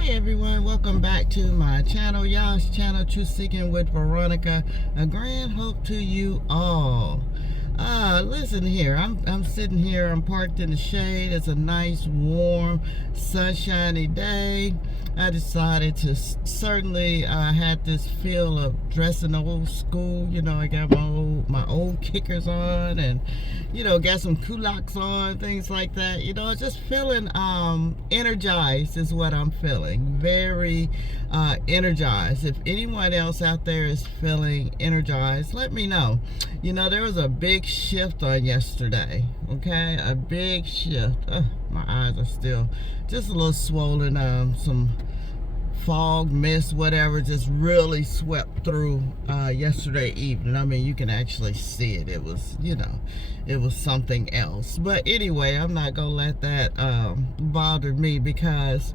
Hi everyone, welcome back to my channel, Yah's channel, Truth Seeking with Veronica. A grand hope to you all. Listen here, I'm sitting here, I'm parked in the shade. It's a nice, warm, sunshiny day. I decided to certainly had this feel of dressing old school. You know, I got my old kickers on, and you know, got some culottes on, things like that. You know, just feeling energized is what I'm feeling. Very energized. If anyone else out there is feeling energized, let me know. You know, there was a big shift on yesterday. Okay, a big shift. My eyes are still just a little swollen. Some fog, mist, whatever, just really swept through yesterday evening. I mean, you can actually see it. It was, you know, it was something else. But anyway, I'm not gonna let that bother me, because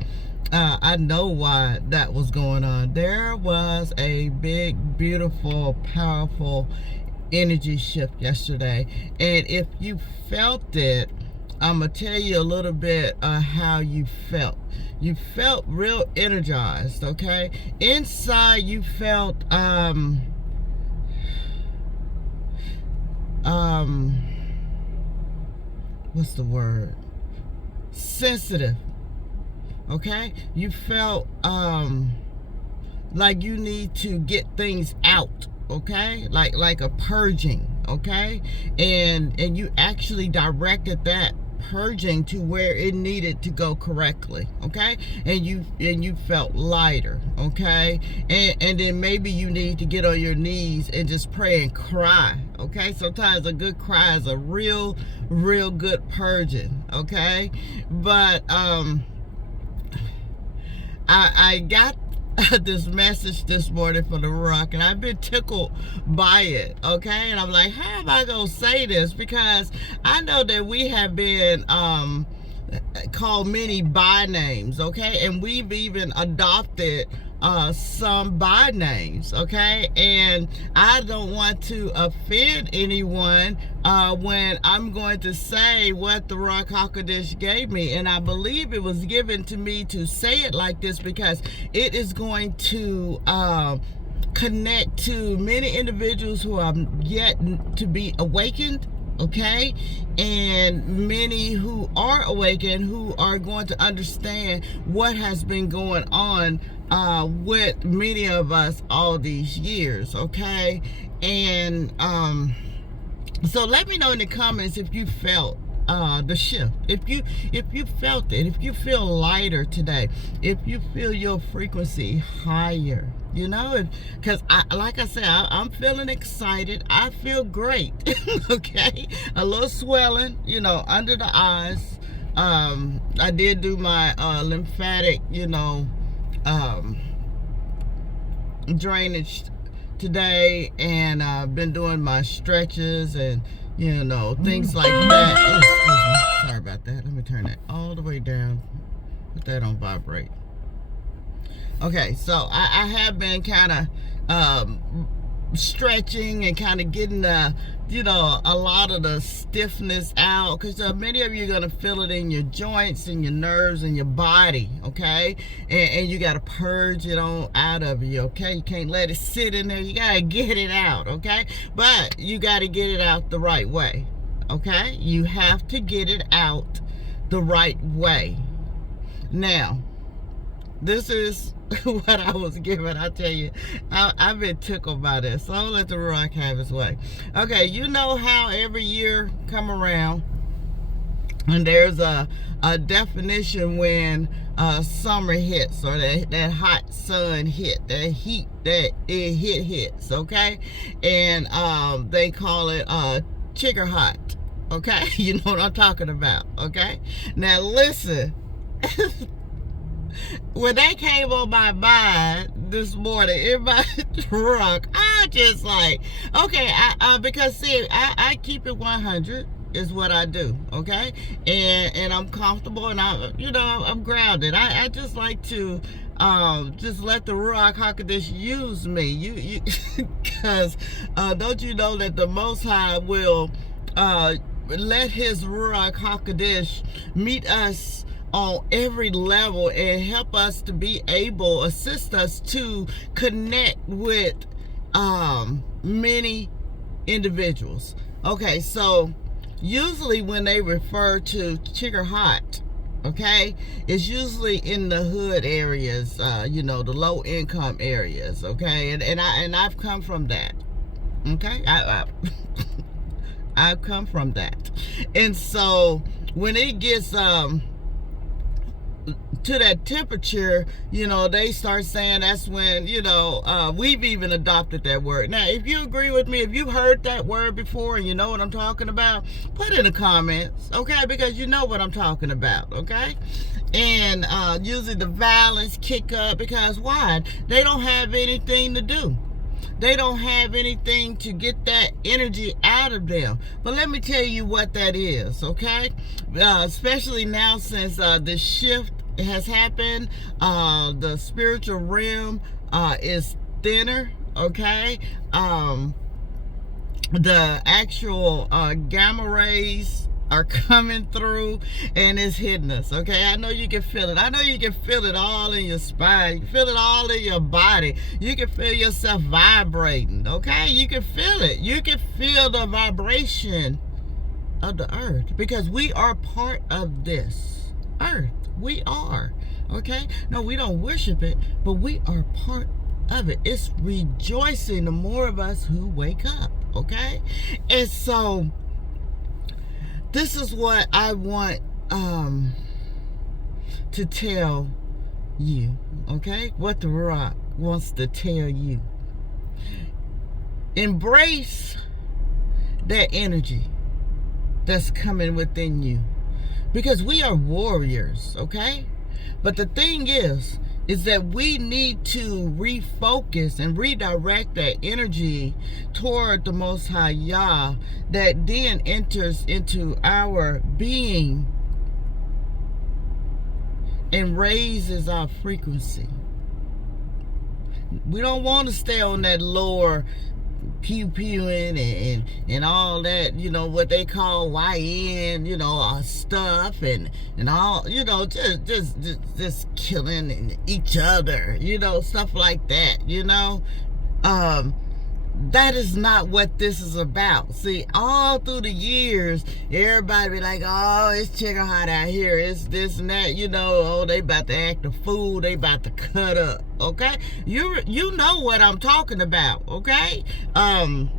I know why that was going on. There was a big, beautiful, powerful energy shift yesterday, and if you felt it, I'm gonna tell you a little bit how you felt. You felt real energized, okay? Inside you felt what's the word? Sensitive. Okay? You felt like you need to get things out, okay? Like a purging, okay? And you actually directed that purging to where it needed to go correctly, okay? And you felt lighter, okay? And then maybe you need to get on your knees and just pray and cry, okay? Sometimes a good cry is a real good purging, okay? But I got this message this morning from the Ruach, and I've been tickled by it, okay? And I'm like, how am I gonna say this? Because I know that we have been called many by names, okay? And we've even adopted some by names, okay? And I don't want to offend anyone when I'm going to say what the Ruach HaKodesh gave me. And I believe it was given to me to say it like this, because it is going to connect to many individuals who are yet to be awakened, okay? And many who are awakened, who are going to understand what has been going on with many of us all these years, okay? And so let me know in the comments if you felt the shift, if you felt it, if you feel lighter today, if you feel your frequency higher, you know, because like I said, I'm feeling excited. I feel great. Okay, a little swelling, you know, under the eyes. I did do my lymphatic, you know, drainage today, and I've been doing my stretches and, you know, things like that. Oh, excuse me. Sorry about that. Let me turn that all the way down. Put that on vibrate. Okay, so I have been kind of stretching and kind of getting you know, a lot of the stiffness out, because many of you are going to feel it in your joints and your nerves and your body, okay? And you got to purge it on out of you, okay? You can't let it sit in there. You got to get it out, okay? But you got to get it out the right way, okay? You have to get it out the right way. Now, this is what I was given. I tell you, I've been tickled by this, so I'll let the Ruach have his way. Okay, you know how every year come around and there's a definition when summer hits, or that hot sun hit, that heat that it hits, okay? And they call it Chigger hot, okay? You know what I'm talking about, okay? Now listen. When they came on my mind this morning in my truck, I just like, okay, because see, I keep it 100 is what I do, okay? And I'm comfortable, and I'm grounded. I just like to just let the Ruach HaKodesh use me. You because don't you know that the Most High will let his Ruach HaKodesh meet us on every level and help us to be able, assist us to connect with many individuals. Okay, so usually when they refer to Chigger hot, okay, it's usually in the hood areas, the low income areas, okay, and I've come from that, okay, I've come from that, and so when it gets to that temperature, they start saying that's when, we've even adopted that word. Now, if you agree with me, if you've heard that word before and you know what I'm talking about, put in the comments, okay? Because you know what I'm talking about, okay? And usually the violence kick up because why? They don't have anything to do. They don't have anything to get that energy out of them. But let me tell you what that is, okay? Especially now since the shift has happened, the spiritual realm is thinner, okay? The actual gamma rays are coming through and it's hitting us, okay? I know you can feel it. I know you can feel it all in your spine. You can feel it all in your body. You can feel yourself vibrating, okay? You can feel it. You can feel the vibration of the earth because we are part of this earth. We are, okay? No, we don't worship it, but we are part of it. It's rejoicing the more of us who wake up, okay? And so this is what I want to tell you, okay? What the Ruach wants to tell you. Embrace that energy that's coming within you. Because we are warriors, okay? But the thing is that we need to refocus and redirect that energy toward the Most High YAH that then enters into our being and raises our frequency. We don't want to stay on that lower pew-pewing and all that, what they call YN, stuff and all, just killing each other, stuff like that, that is not what this is about. See, all through the years, everybody be like, oh, it's Chigger hot out here, it's this and that, oh, they about to act a fool, they about to cut up, okay? You know what I'm talking about, okay? And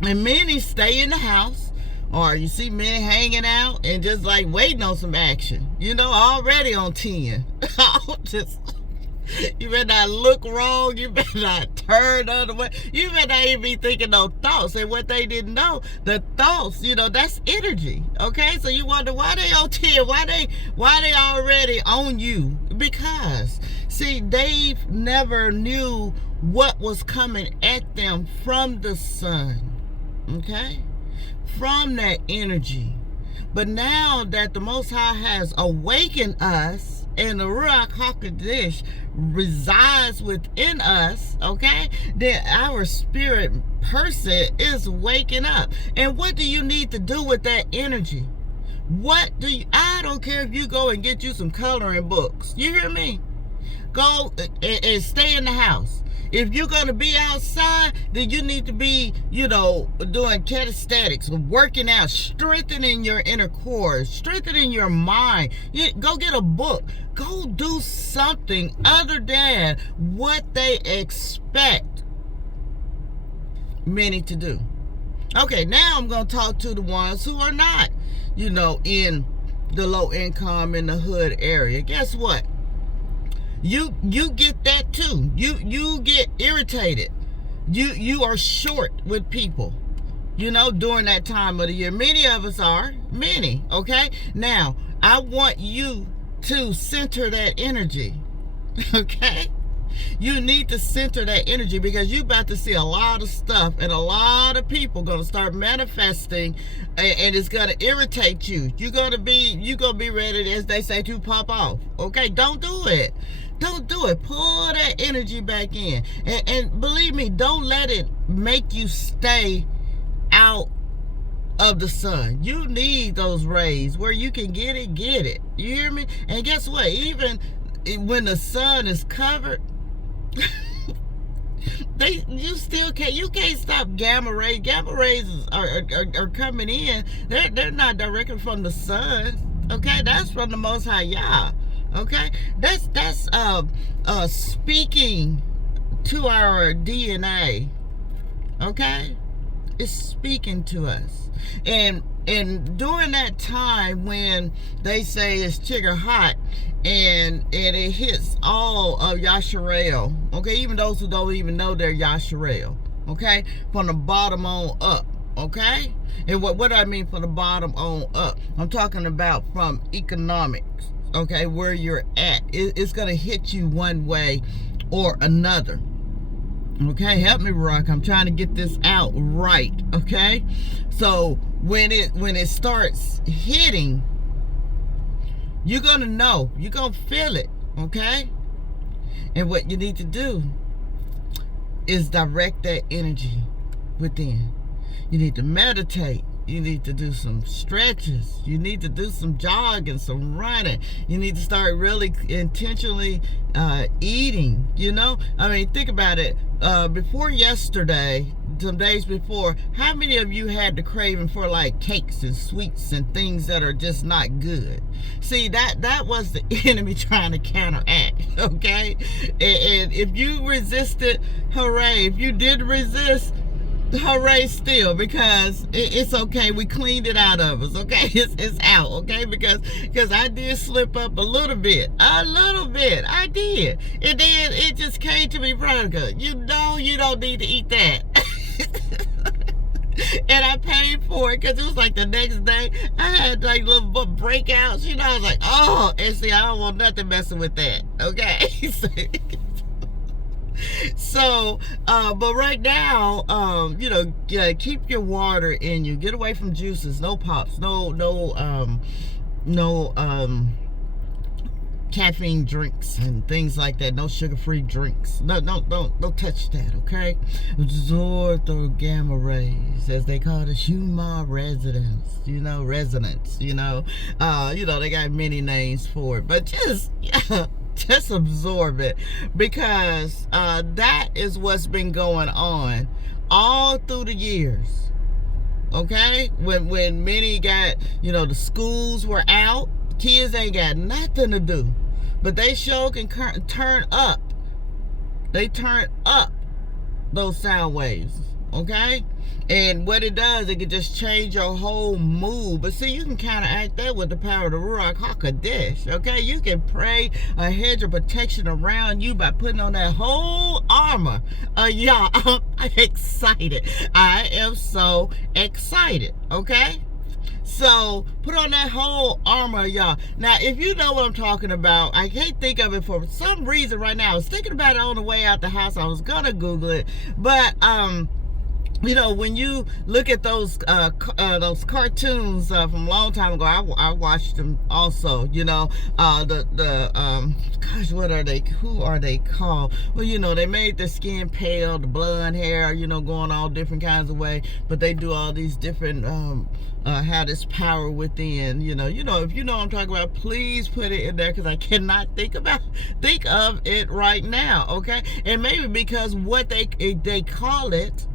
many stay in the house, or you see many hanging out and just like waiting on some action, already on 10. You better not look wrong. You better not turn the other way. You better not even be thinking no thoughts. And what they didn't know, the thoughts, that's energy. Okay? So you wonder why they on 10? Why they already on you? Because, see, they never knew what was coming at them from the sun. Okay? From that energy. But now that the Most High has awakened us, and the Ruach HaKodesh resides within us, okay, then our spirit person is waking up. And what do you need to do with that energy? I don't care if you go and get you some coloring books. You hear me? Go and stay in the house. If you're going to be outside, then you need to be, doing calisthenics, working out, strengthening your inner core, strengthening your mind. Go get a book. Go do something other than what they expect many to do. Okay, now I'm going to talk to the ones who are not, in the low income, in the hood area. Guess what? You get that too. You get irritated. You are short with people, during that time of the year. Many of us are. Many, okay? Now, I want you to center that energy, okay? You need to center that energy because you're about to see a lot of stuff and a lot of people going to start manifesting and it's going to irritate you. You're going to be ready, as they say, to pop off, okay? Don't do it. Don't do it. Pull that energy back in. And believe me, don't let it make you stay out of the sun. You need those rays. Where you can get it, get it. You hear me? And guess what? Even when the sun is covered, you still can't stop gamma rays. Gamma rays are coming in. They're not directly from the sun. Okay, that's from the Most High YAH. Okay, that's speaking to our DNA. Okay, it's speaking to us. And during that time when they say it's Chigger hot and it hits all of Yasharel, okay, even those who don't even know they're Yasharel, okay, from the bottom on up, okay. And what do I mean from the bottom on up? I'm talking about from economics, okay, where you're at. It's gonna hit you one way or another. Okay, help me, Ruach. I'm trying to get this out right. Okay, so when it starts hitting, you're gonna know. You're gonna feel it. Okay, and what you need to do is direct that energy within. You need to meditate. You need to do some stretches. You need to do some jogging, some running. You need to start really intentionally eating, you know? I mean, think about it. Before yesterday, some days before, how many of you had the craving for like cakes and sweets and things that are just not good? See, that was the enemy trying to counteract, okay? And if you resisted, hooray. If you did resist, hooray still, because it's okay. We cleaned it out of us, okay? It's out, okay? Because I did slip up a little bit. I did. And then it just came to me, Veronica, you know you don't need to eat that. And I paid for it because it was like the next day I had like little breakouts, you know. I was like, oh, and see, I don't want nothing messing with that, okay? So, but right now, you know, keep your water in you. Get away from juices. No pops. No caffeine drinks and things like that. No sugar-free drinks. No, don't touch that. Okay. Absorb the gamma rays, as they call it, human resonance. You know, resonance. You know, they got many names for it, but just absorb it, because that is what's been going on all through the years. Okay, when many got, the schools were out, kids ain't got nothing to do, but they sure can turn up. They turn up those sound waves. Okay, and what it does, it can just change your whole mood. But see, you can counteract that with the power of the Ruach HaKodesh. Okay, you can pray a hedge of protection around you by putting on that whole armor. Y'all, I'm excited. I am so excited. Okay, so put on that whole armor, y'all. Now, if you know what I'm talking about, I can't think of it for some reason right now. I was thinking about it on the way out the house. I was gonna Google it, but when you look at those cartoons from a long time ago, I watched them also. Gosh, what are they? Who are they called? Well, they made the skin pale, the blonde hair, going all different kinds of way. But they do all these different have this power within. If you know what I'm talking about, please put it in there, because I cannot think of it right now. Okay, and maybe because what they call it,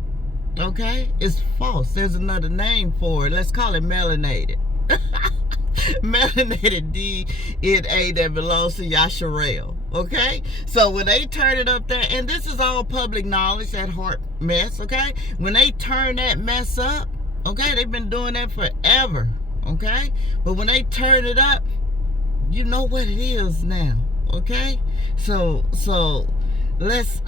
okay, it's false. There's another name for it. Let's call it melanated. Melanated DNA that belongs to Yasharel. Okay, so when they turn it up there, and this is all public knowledge, that heart mess. Okay, when they turn that mess up, okay, they've been doing that forever. Okay, but when they turn it up, you know what it is now. Okay, so let's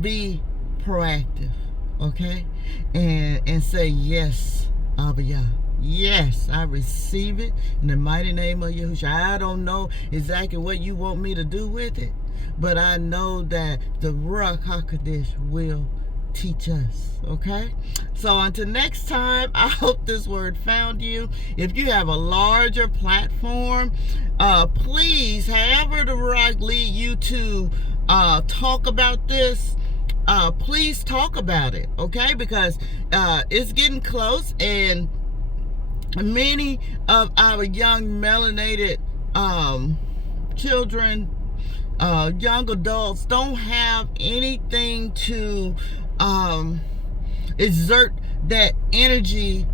be proactive. Okay, and say, yes, Abba Yah. Yes, I receive it in the mighty name of Yahushua. I don't know exactly what you want me to do with it, but I know that the Ruach HaKodesh will teach us. Okay, so until next time, I hope this word found you. If you have a larger platform, please, however the Ruach lead you to talk about this, please talk about it, okay? Because it's getting close, and Many of our young melanated children, young adults don't have anything to exert that energy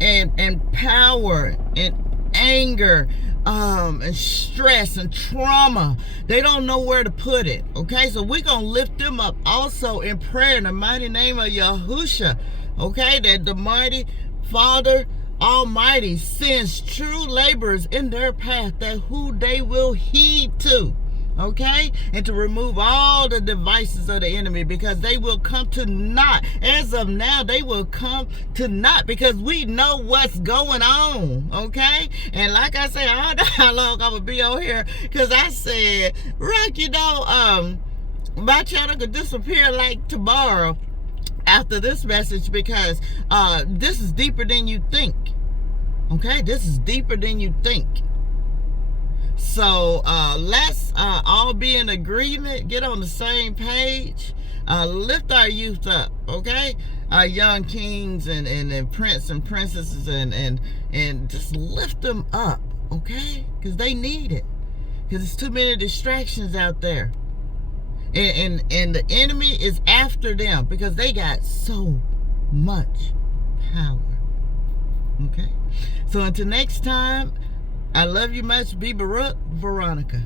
and power and anger and stress and trauma. They don't know where to put it. Okay, so we're gonna lift them up also in prayer in the mighty name of Yahusha. Okay, that the mighty Father Almighty sends true laborers in their path, that who they will heed to. Okay, and to remove all the devices of the enemy, because they will come to naught. As of now, they will come to naught, because we know what's going on. Okay, and like I said, I don't know how long I'm gonna be on here, because I said, Rock, my channel could disappear like tomorrow after this message, because this is deeper than you think. Okay, this is deeper than you think. So let's all be in agreement, get on the same page, lift our youth up, okay? Our young kings and prince and princesses, and just lift them up, okay? Because they need it. Because there's too many distractions out there. And the enemy is after them because they got so much power, okay? So until next time, I love you much. Be Baruch, Veronica.